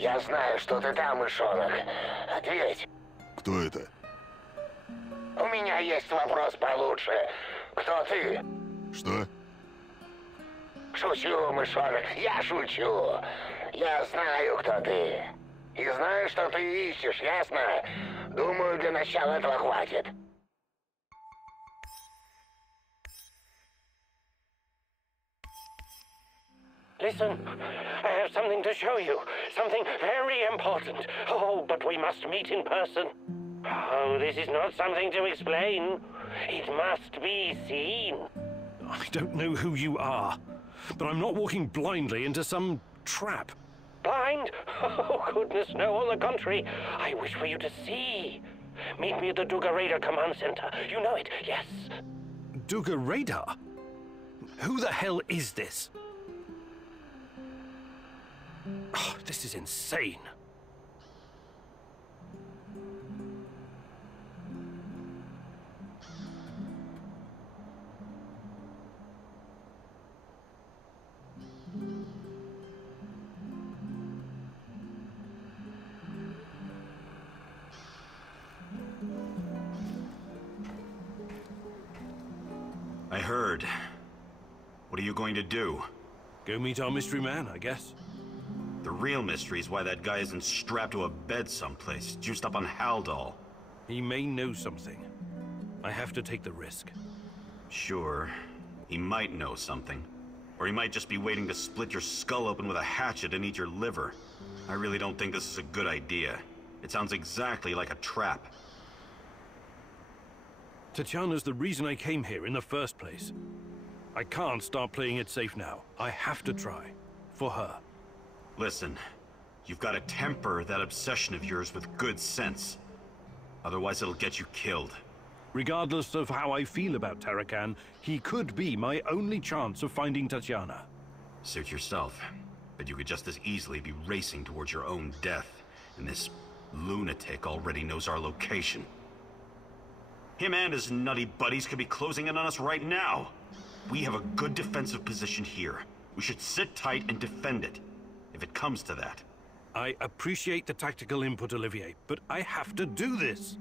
Я знаю, что ты там, мышонок. Ответь. Кто это? У меня есть вопрос получше. Кто ты? Что? Шучу, мышонок, я шучу. Я знаю, кто ты. И знаю, что ты ищешь, ясно? Думаю, для начала этого хватит. Listen, I have something to show you. Something very important. Oh, but we must meet in person. Oh, this is not something to explain. It must be seen. I don't know who you are, but I'm not walking blindly into some trap. Blind? Oh, goodness, no, on the contrary. I wish for you to see. Meet me at the Duga Radar Command Center. You know it, yes. Duga Radar? Who the hell is this? Oh, this is insane. I heard. What are you going to do? Go meet our mystery man, I guess. The real mystery is why that guy isn't strapped to a bed someplace, juiced up on Haldol. He may know something. I have to take the risk. Sure. He might know something. Or he might just be waiting to split your skull open with a hatchet and eat your liver. I really don't think this is a good idea. It sounds exactly like a trap. Tatiana's the reason I came here in the first place. I can't start playing it safe now. I have to try. For her. Listen, you've got to temper that obsession of yours with good sense. Otherwise it'll get you killed. Regardless of how I feel about Tarakan, he could be my only chance of finding Tatiana. Suit yourself. But you could just as easily be racing towards your own death. And this lunatic already knows our location. Him and his nutty buddies could be closing in on us right now. We have a good defensive position here. We should sit tight and defend it. If it comes to that. I appreciate the tactical input, Olivier, but I have to do this.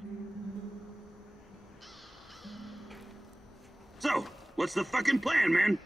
So, what's the fucking plan, man?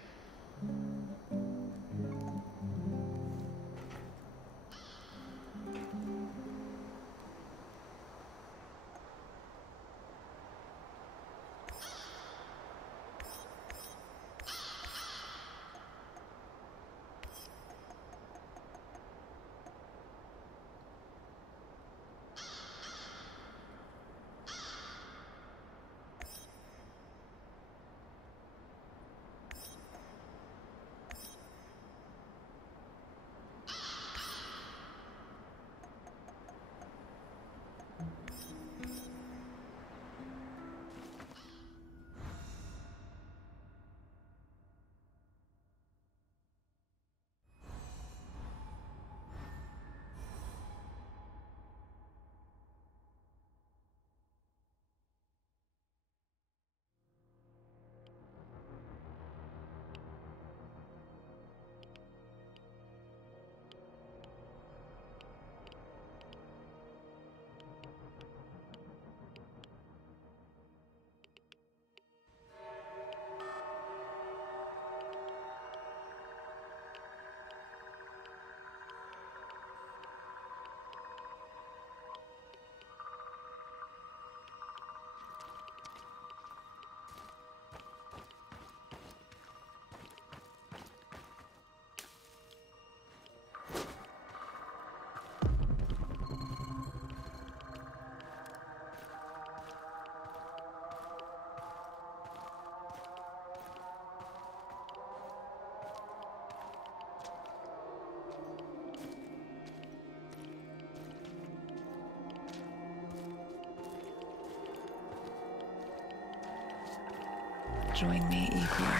Join me, Igor.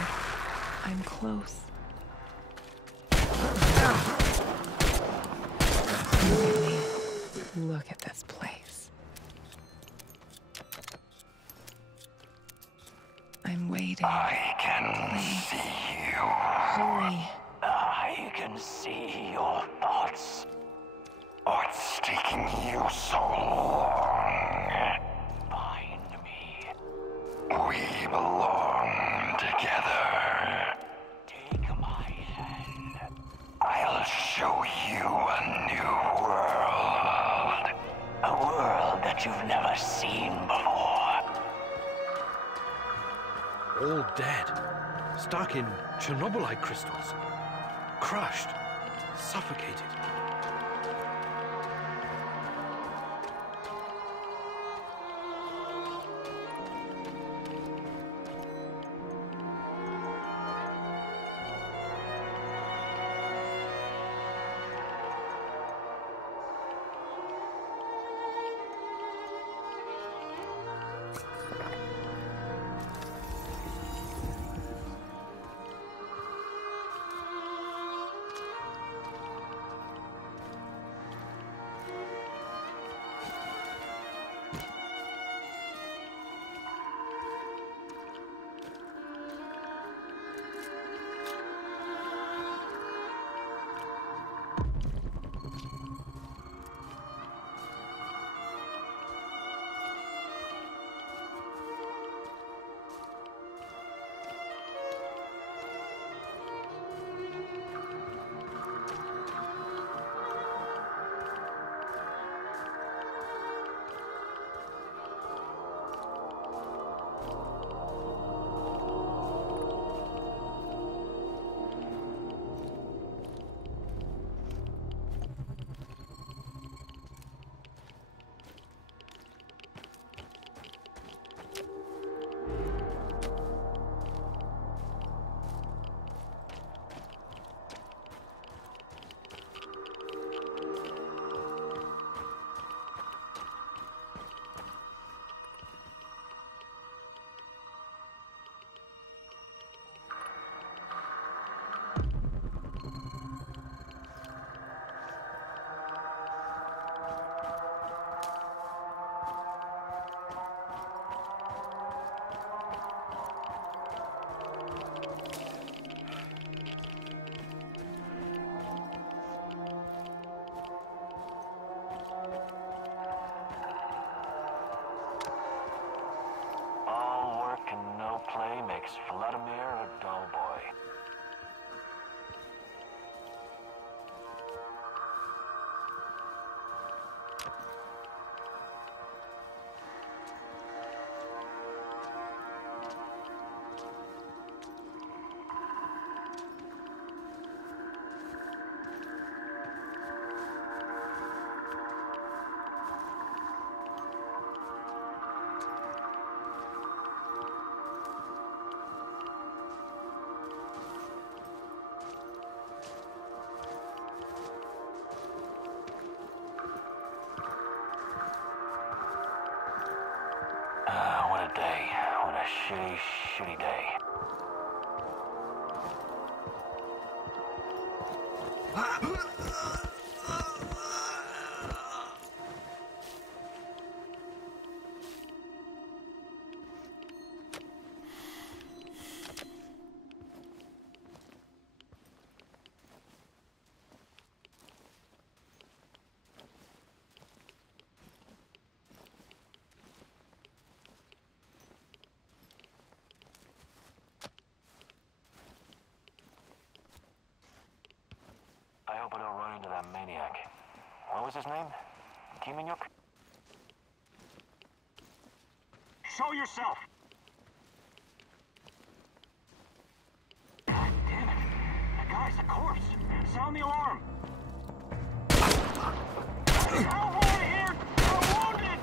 I'm close. Look at this place. I'm waiting. I can see you. Hurry. I can see your thoughts. What's taking you so long? Find me. We belong together. Take my hand. I'll show you a new world. A world that you've never seen before. All dead. Stuck in Chernobylite crystals. Crushed. Suffocated. Vladimir a dull boy. What a day. What a shitty, shitty day. I hope I don't run into that maniac. What was his name? Kimenyuk? Show yourself! God damn it! That guy's a corpse! Sound the alarm! Help over here! I'm wounded!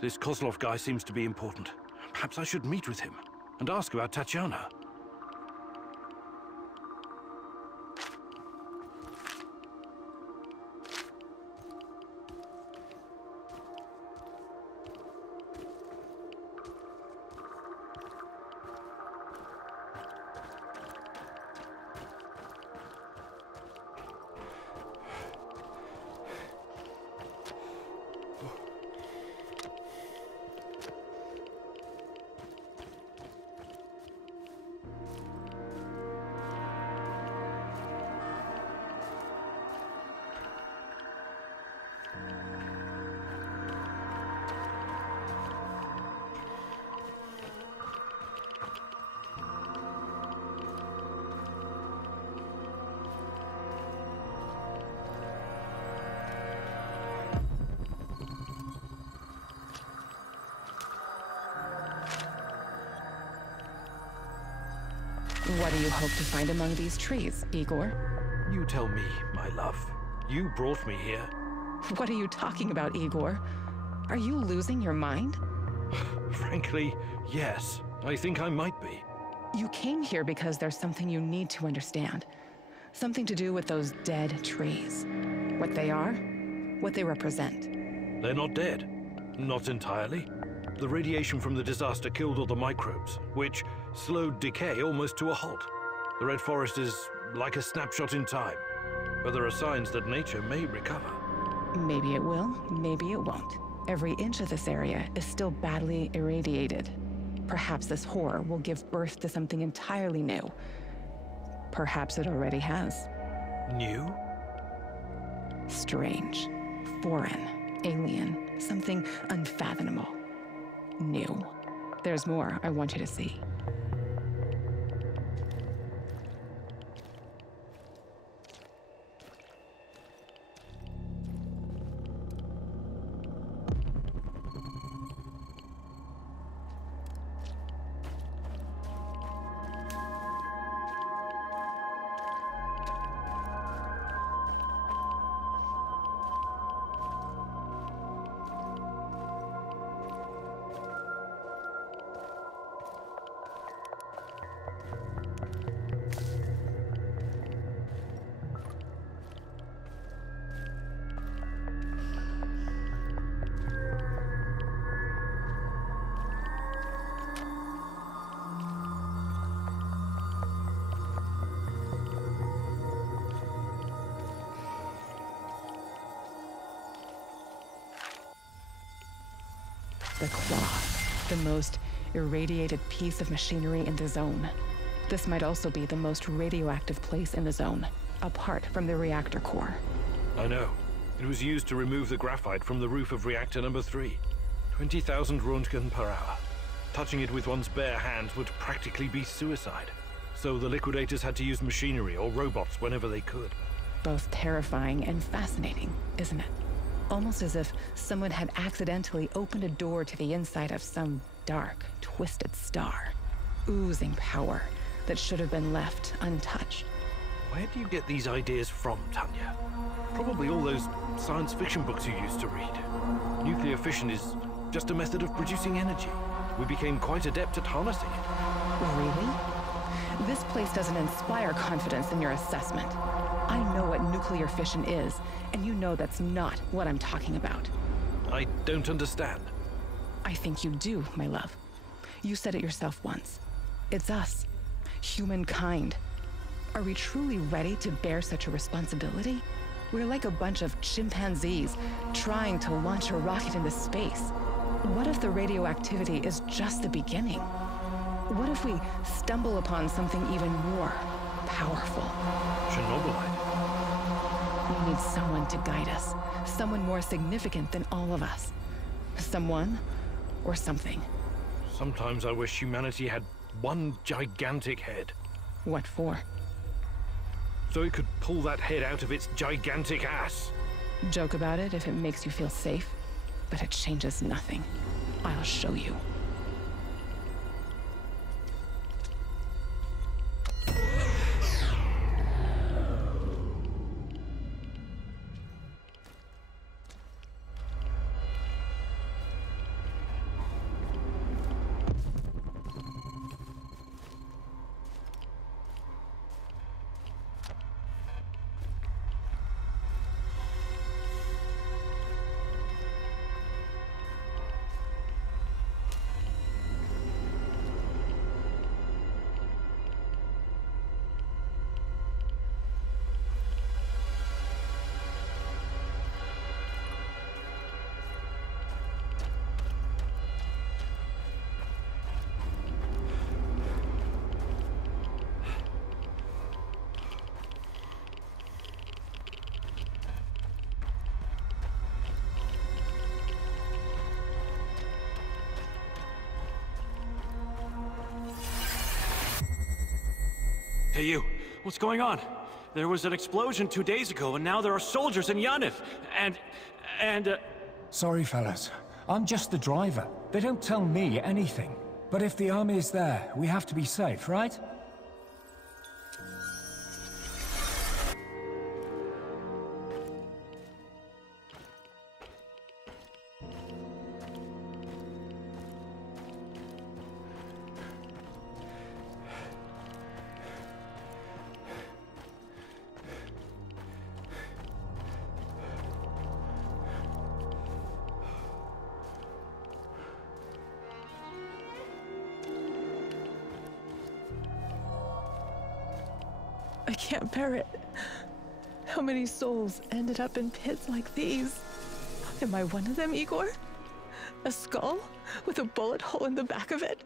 This Kozlov guy seems to be important. Perhaps I should meet with him and ask about Tatiana. What do you hope to find among these trees, Igor? You tell me, my love. You brought me here. What are you talking about, Igor? Are you losing your mind? Frankly, yes. I think I might be. You came here because there's something you need to understand. Something to do with those dead trees. What they are, what they represent. They're not dead. Not entirely. The radiation from the disaster killed all the microbes, which slowed decay almost to a halt. The Red Forest is like a snapshot in time, but there are signs that nature may recover. Maybe it will, maybe it won't. Every inch of this area is still badly irradiated. Perhaps this horror will give birth to something entirely new. Perhaps it already has. New? Strange, foreign, alien, something unfathomable. New. There's more I want you to see. The cloth, the most irradiated piece of machinery in the zone. This might also be the most radioactive place in the zone, apart from the reactor core. I know. It was used to remove the graphite from the roof of reactor number 3. 20,000 Röntgen per hour. Touching it with one's bare hands would practically be suicide. So the liquidators had to use machinery or robots whenever they could. Both terrifying and fascinating, isn't it? Almost as if someone had accidentally opened a door to the inside of some dark, twisted star, oozing power that should have been left untouched. Where do you get these ideas from, Tanya? Probably all those science fiction books you used to read. Nuclear fission is just a method of producing energy. We became quite adept at harnessing it. Really? This place doesn't inspire confidence in your assessment. I know what nuclear fission is, and you know that's not what I'm talking about. I don't understand. I think you do, my love. You said it yourself once. It's us, humankind. Are we truly ready to bear such a responsibility? We're like a bunch of chimpanzees trying to launch a rocket into space. What if the radioactivity is just the beginning? What if we stumble upon something even more powerful? Chernobylite. We need someone to guide us. Someone more significant than all of us. Someone or something. Sometimes I wish humanity had one gigantic head. What for? So it could pull that head out of its gigantic ass. Joke about it if it makes you feel safe, but it changes nothing. I'll show you. Hey you, what's going on? There was an explosion 2 days ago, and now there are soldiers in Yaniv, and Sorry, fellas. I'm just the driver. They don't tell me anything. But if the army is there, we have to be safe, right? I can't bear it. How many souls ended up in pits like these? Am I one of them, Igor? A skull with a bullet hole in the back of it?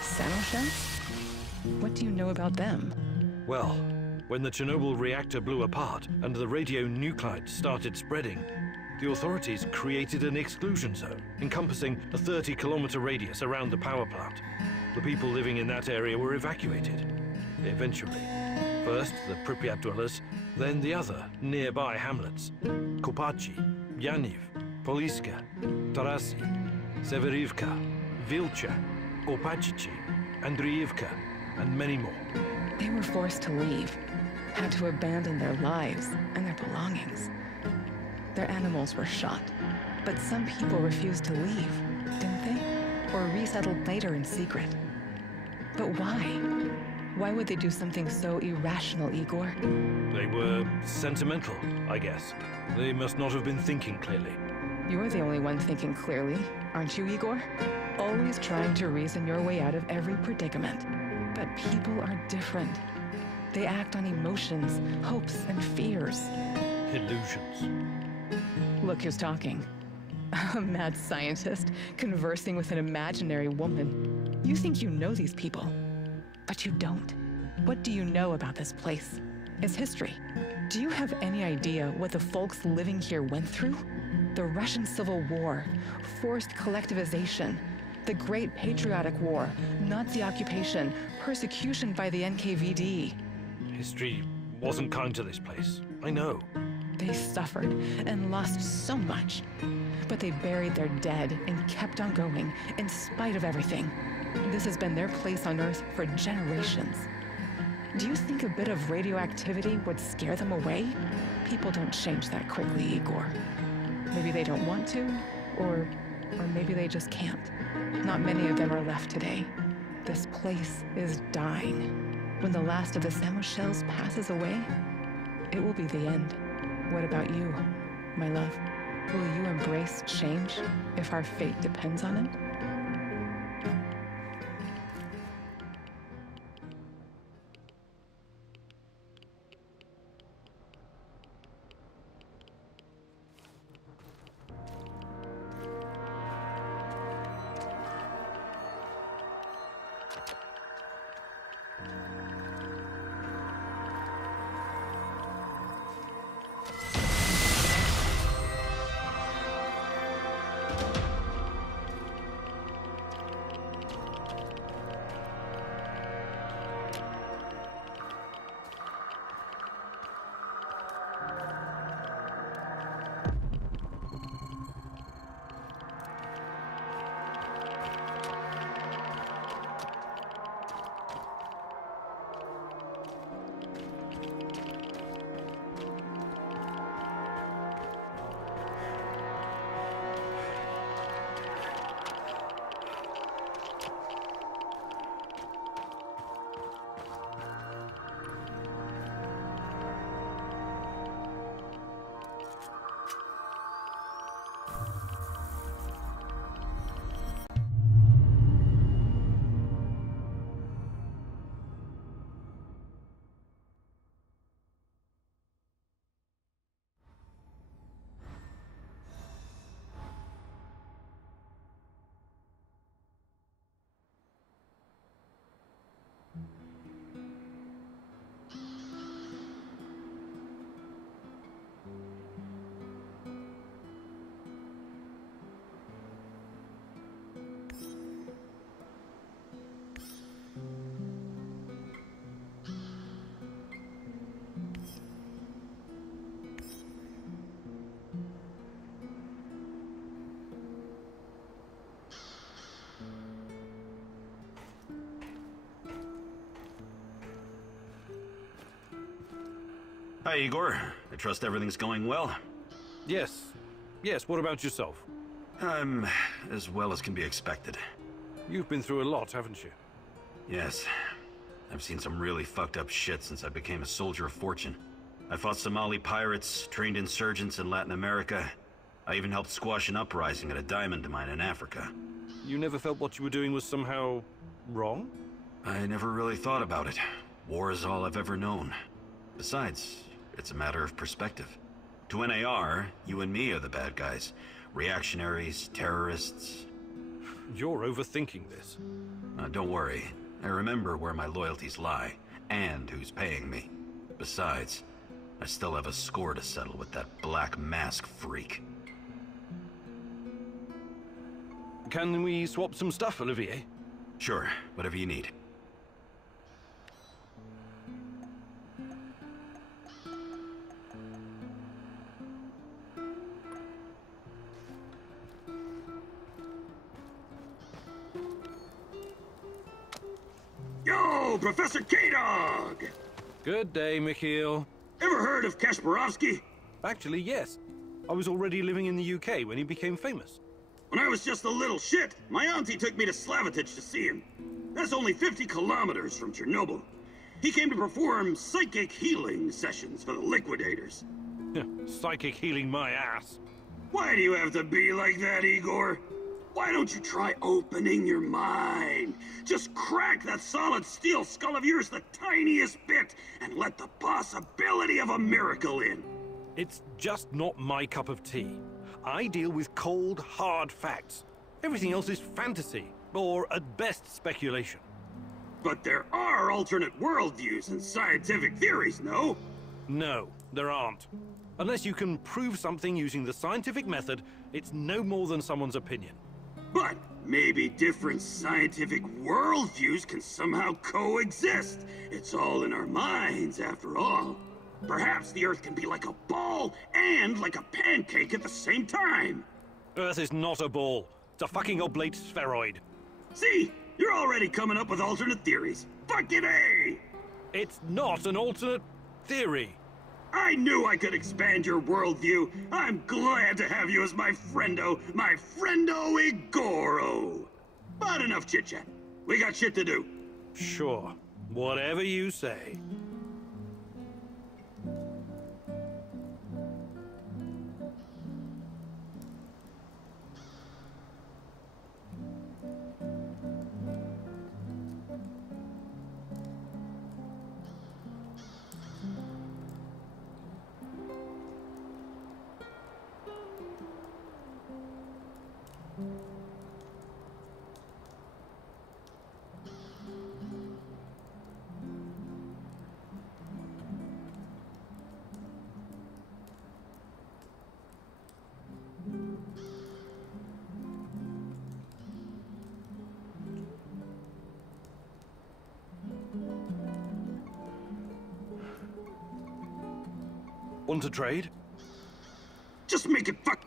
Sanoshells? What do you know about them? Well, when the Chernobyl reactor blew apart and the radionuclides started spreading, the authorities created an exclusion zone encompassing a 30-kilometer radius around the power plant. The people living in that area were evacuated. Eventually. First the Pripyat dwellers, then the other nearby hamlets. Kopachi, Yaniv, Poliska, Tarasi, Severivka, Vilcha, Opachichi, Andriivka, and many more. They were forced to leave, had to abandon their lives and their belongings. Their animals were shot, but some people refused to leave, didn't they? Or resettled later in secret. But why? Why would they do something so irrational, Igor? They were sentimental, I guess. They must not have been thinking clearly. You're the only one thinking clearly, aren't you, Igor? Always trying to reason your way out of every predicament. But people are different. They act on emotions, hopes, and fears. Illusions. Look who's talking. A mad scientist conversing with an imaginary woman. You think you know these people, but you don't. What do you know about this place? Its history? Do you have any idea what the folks living here went through? The Russian Civil War, forced collectivization, the Great Patriotic War, Nazi occupation, persecution by the NKVD. History wasn't kind to this place. I know. They suffered and lost so much, but they buried their dead and kept on going in spite of everything. This has been their place on Earth for generations. Do you think a bit of radioactivity would scare them away? People don't change that quickly, Igor. Maybe they don't want to, or maybe they just can't. Not many of them are left today. This place is dying. When the last of the Samoshels passes away, it will be the end. What about you, my love? Will you embrace change if our fate depends on it? Hi, Igor. I trust everything's going well. Yes. Yes, what about yourself? I'm as well as can be expected. You've been through a lot, haven't you? Yes. I've seen some really fucked up shit since I became a soldier of fortune. I fought Somali pirates, trained insurgents in Latin America. I even helped squash an uprising at a diamond mine in Africa. You never felt what you were doing was somehow wrong? I never really thought about it. War is all I've ever known. Besides, it's a matter of perspective. To NAR, you and me are the bad guys. Reactionaries, terrorists. You're overthinking this. Don't worry. I remember where my loyalties lie, and who's paying me. Besides, I still have a score to settle with that Black Mask freak. Can we swap some stuff, Olivier? Sure, whatever you need. Yo, Professor K-Dog! Good day, Mikhail. Ever heard of Kasparovsky? Actually, yes. I was already living in the UK when he became famous. When I was just a little shit, my auntie took me to Slavittich to see him. That's only 50 kilometers from Chernobyl. He came to perform psychic healing sessions for the liquidators. Psychic healing my ass. Why do you have to be like that, Igor? Why don't you try opening your mind? Just crack that solid steel skull of yours the tiniest bit and let the possibility of a miracle in. It's just not my cup of tea. I deal with cold, hard facts. Everything else is fantasy, or at best speculation. But there are alternate worldviews and scientific theories, no? No, there aren't. Unless you can prove something using the scientific method, it's no more than someone's opinion. But maybe different scientific worldviews can somehow coexist. It's all in our minds, after all. Perhaps the Earth can be like a ball and like a pancake at the same time. Earth is not a ball. It's a fucking oblate spheroid. See? You're already coming up with alternate theories. Fucking A! It's not an alternate theory. I knew I could expand your worldview. I'm glad to have you as my friendo Igoro. But enough chit-chat. We got shit to do. Sure. Whatever you say. Want to trade? Just make it fuck.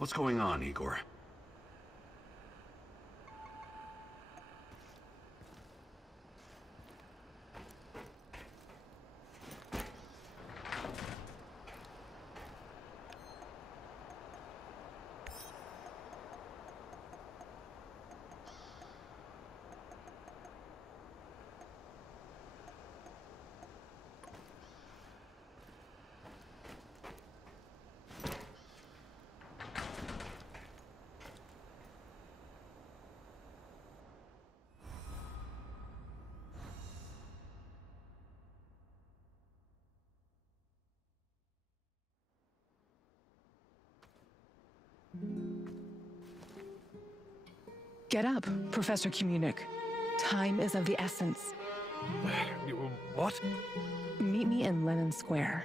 What's going on, Igor? Get up, Professor Komunik. Time is of the essence. What? Meet me in Lenin Square.